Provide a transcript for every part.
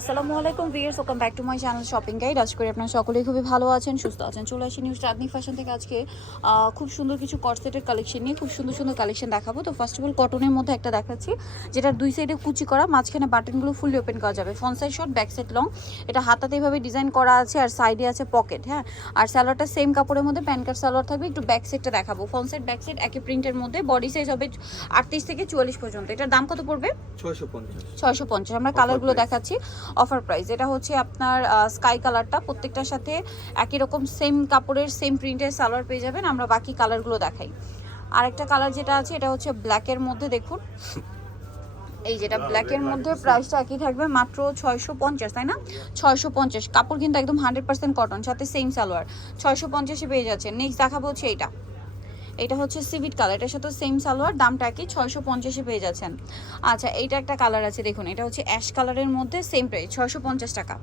আসসালামু আলাইকুম viewers welcome back to my channel shopping guide আজ করে আপনারা সকলেই খুবই ভালো আছেন সুস্থ আছেন। চলে আসি নিউজ চাঁদনি ফ্যাশন থেকে আজকে। খুব সুন্দর কিছু কটসেটের কালেকশন নিয়ে খুব সুন্দর সুন্দর কালেকশন দেখাবো। তো ফার্স্ট অফ অল কটনের মধ্যে একটা দেখাচ্ছি যেটা দুই সাইডে কুচি করা মাঝখানে বাটনগুলো ফুললি ওপেন করা যাবে। Front side short back side long এটা হাতাতে এইভাবে ডিজাইন করা আছে আর সাইডে আছে পকেট হ্যাঁ? আর স্যালোয়ারটা সেম কাপড়ের মধ্যে প্যান কার্ড সালোয়ার থাকবে। একটু ব্যাক সাইডটা দেখাবো। ফ্রন্ট সাইড ব্যাক সাইড একই প্রিন্টের মধ্যে। বডি সাইজ হবে আটত্রিশ থেকে চুয়াল্লিশ পর্যন্ত। এটার দাম কত পড়বে? ছয়শো পঞ্চাশ। ছয়শো পঞ্চাশ। আমরা কালারগুলো দেখাচ্ছি। অফার প্রাইস এটা হচ্ছে আপনার স্কাই কালারটা প্রত্যেকটার সাথে একই রকম সেম কাপড়ের সেম প্রিন্টের সালোয়ার পেয়ে যাবেন। আমরা বাকি কালারগুলো দেখাই। আরেকটা কালার যেটা আছে এটা হচ্ছে ব্ল্যাকের মধ্যে দেখুন। এই যেটা ব্ল্যাকের মধ্যে প্রাইসটা একই থাকবে মাত্র ছয়শো পঞ্চাশ তাই না? ছয়শো পঞ্চাশ। কাপড় কিন্তু একদম হান্ড্রেড পার্সেন্ট কটন সাথে সেম সালোয়ার। ছয়শো পঞ্চাশে পেয়ে যাচ্ছে নেক্সট দেখাবো হচ্ছে এইটা। এটা হচ্ছে সিভিট কালার এটার সাথে সেম সালোয়ার, দামটা কি ছয়শো পঞ্চাশে পেয়ে যাচ্ছেন। আচ্ছা এইটা একটা কালার আছে, দেখুন, এটা হচ্ছে অ্যাশ কালারের মধ্যে সেম প্রাইস ছয়শো পঞ্চাশ টাকা।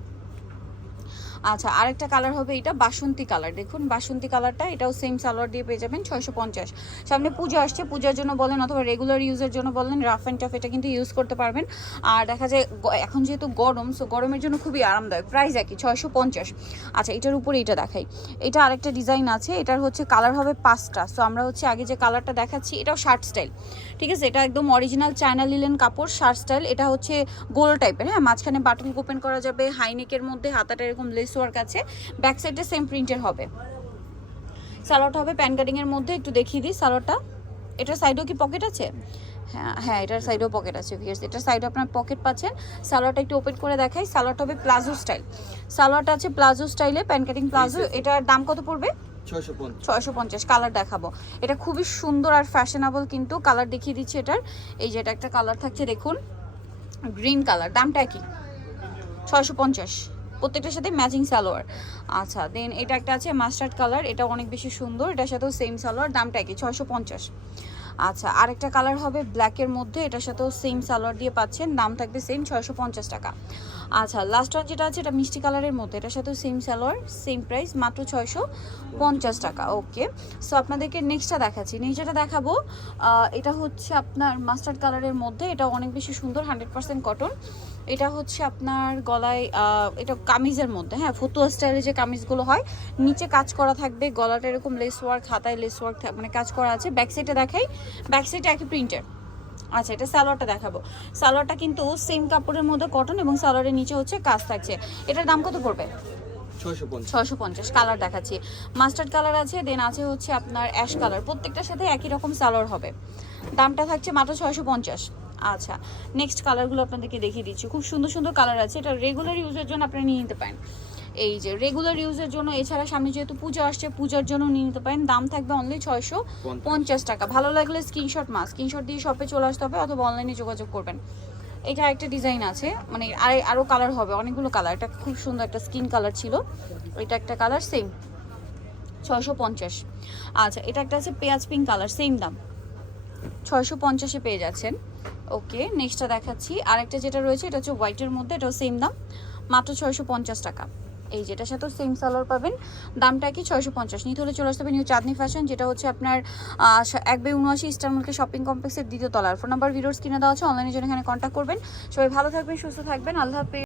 আচ্ছা আরেকটা কালার হবে এটা বাসন্তী কালার দেখুন, বাসন্তী কালারটা এটাও সেম সালোয়ার দিয়ে পেয়ে যাবেন ছয়শো পঞ্চাশ। সামনে পুজো আসছে, পূজার জন্য বলেন অথবা রেগুলার ইউজের জন্য বলেন রাফ অ্যান্ড টাফ এটা কিন্তু ইউজ করতে পারবেন। আর দেখা যায় এখন যেহেতু গরম সো গরমের জন্য খুবই আরামদায়ক প্রাইস একই, ছয়শো পঞ্চাশ। আচ্ছা এটার উপরে এটা দেখাই। এটা আরেকটা ডিজাইন আছে, এটার হচ্ছে কালার হবে পাঁচটা। সো আমরা হচ্ছে আগে যে কালারটা দেখাচ্ছি, এটাও শার্ট স্টাইল ঠিক আছে, এটা একদম অরিজিনাল চায়না লিলেন কাপড় শার্ট স্টাইল এটা হচ্ছে গোল টাইপের হ্যাঁ? মাঝখানে বাটন ওপেন করা যাবে হাইনেকের মধ্যে, হাতাটা এরকম লেস ওয়ার্ক আছে ব্যাক সাইডে সেম প্রিন্টের হবে। সালোয়ারটা হবে প্যান কাটিংয়ের মধ্যে একটু দেখিয়ে দিই সালোয়ারটা এটার সাইডেও কি পকেট আছে? হ্যাঁ হ্যাঁ এটার সাইডেও পকেট আছে ভিয়ার্স এটার সাইডে আপনার পকেট পাচ্ছেন। সালোয়ারটা একটু ওপেন করে দেখাই। সালোয়ারটা হবে প্লাজো স্টাইল সালোয়ারটা আছে প্লাজো স্টাইলে প্যান কাটিং প্লাজো এটার দাম কত পড়বে? ছয়শো পঞ্চাশ। ছয়শো পঞ্চাশ কালার দেখাবো। এটা খুবই সুন্দর আর ফ্যাশনেবল কিন্তু কালার দেখিয়ে দিচ্ছি এটার। এই যে এটা একটা কালার থাকছে দেখুন। গ্রিন কালার দামটা কি ছয়শো পঞ্চাশ। প্রত্যেকটার সাথে ম্যাচিং সালোয়ার। আচ্ছা দেন এটা একটা আছে মাস্টার্ড কালার, এটা অনেক বেশি সুন্দর, এটার সাথেও সেম সালোয়ার, দামটা কি ছয়শো পঞ্চাশ। আচ্ছা আরেকটা কালার হবে ব্ল্যাকের মধ্যে, এটার সাথেও সেম সালোয়ার দিয়ে পাচ্ছেন দাম থাকবে সেম ছয়শো পঞ্চাশ টাকা। আচ্ছা লাস্ট ওয়ান যেটা আছে, এটা মিষ্টি কালারের মধ্যে, এটার সাথেও সেম সালোয়ার সেম প্রাইস মাত্র ছয়শো পঞ্চাশ টাকা ওকে সো আপনাদেরকে নেক্সটটা দেখাচ্ছি। নেক্সটটা দেখাবো এটা হচ্ছে আপনার মাস্টার্ড কালারের মধ্যে, এটা অনেক বেশি সুন্দর হান্ড্রেড পার্সেন্ট কটন এটা হচ্ছে আপনার গলায় এটা কামিজের মধ্যে হ্যাঁ ফতুয়া স্টাইলের যে কামিজগুলো হয়, নিচে কাজ করা থাকবে, গলাটা এরকম লেস ওয়ার্ক হাতায় লেস ওয়ার্ক মানে কাজ করা আছে। ব্যাক সাইডে দেখাই ব্যাক সাইডে একই প্রিন্টের আচ্ছা এটা সালোয়ারটা দেখাবো। সালোয়ারটা কিন্তু সেম কাপড়ের মধ্যে কটন এবং সালোয়ারের নিচে হচ্ছে কাজ থাকছে। এটার দাম কত পড়বে? পঞ্চাশ। পঞ্চাশ কালার দেখাচ্ছি। মাস্টার্ড কালার আছে দেন আছে হচ্ছে আপনার অ্যাশ কালার প্রত্যেকটার সাথে একই রকম সালোয়ার হবে। দামটা থাকছে মাত্র ছয়শো পঞ্চাশ। আচ্ছা নেক্সট কালারগুলো আপনাদেরকে দেখিয়ে দিচ্ছি। খুব সুন্দর সুন্দর কালার আছে। এটা রেগুলার ইউজের জন্য আপনারা নিয়ে নিতে পারেন। এই যে রেগুলার ইউজের জন্য এছাড়া সামনে যেহেতু পুজো আসছে পূজার জন্য নিয়ে নিতে পারেন। দাম থাকবে অনলি ছয়শো পঞ্চাশ। টাকা। ভালো লাগলে স্ক্রিনশট মাস। স্ক্রিনশট দিয়ে শপে চলে আসতে হবে অথবা অনলাইনে যোগাযোগ করবেন। এটা একটা ডিজাইন আছে। মানে আর আরও কালার হবে। অনেকগুলো কালার এটা খুব সুন্দর একটা স্কিন কালার ছিল। এটা একটা কালার সেম ছয়শো পঞ্চাশ। আচ্ছা এটা একটা আছে পেঁয়াজ পিঙ্ক কালার সেম দাম। ছয়শো পঞ্চাশে পেয়ে যাচ্ছেন। ওকে নেক্সটটা দেখাচ্ছি। আরেকটা যেটা রয়েছে এটা হচ্ছে হোয়াইটের মধ্যে। এটাও সেম দাম। মাত্র ছয়শো পঞ্চাশ টাকা। এই যেটার সাথেও সেম সালোয়ার পাবেন। দামটা কি ছয়শো পঞ্চাশ। নিতে হলে চলে আসতে হবে নিউ চাঁদনি ফ্যাশন যেটা হচ্ছে আপনার এক বে উনআশি ইস্টার মার্কেট শপিং কমপ্লেক্সের দ্বিতীয় তলার। ফোন নাম্বার ভিডিওস কিনে দেওয়া আছে অনলাইনের জন্য এখানে কন্ট্যাক্ট করবেন। সবাই ভালো থাকবেন, সুস্থ থাকবেন। আল্লাহ হাফেজ।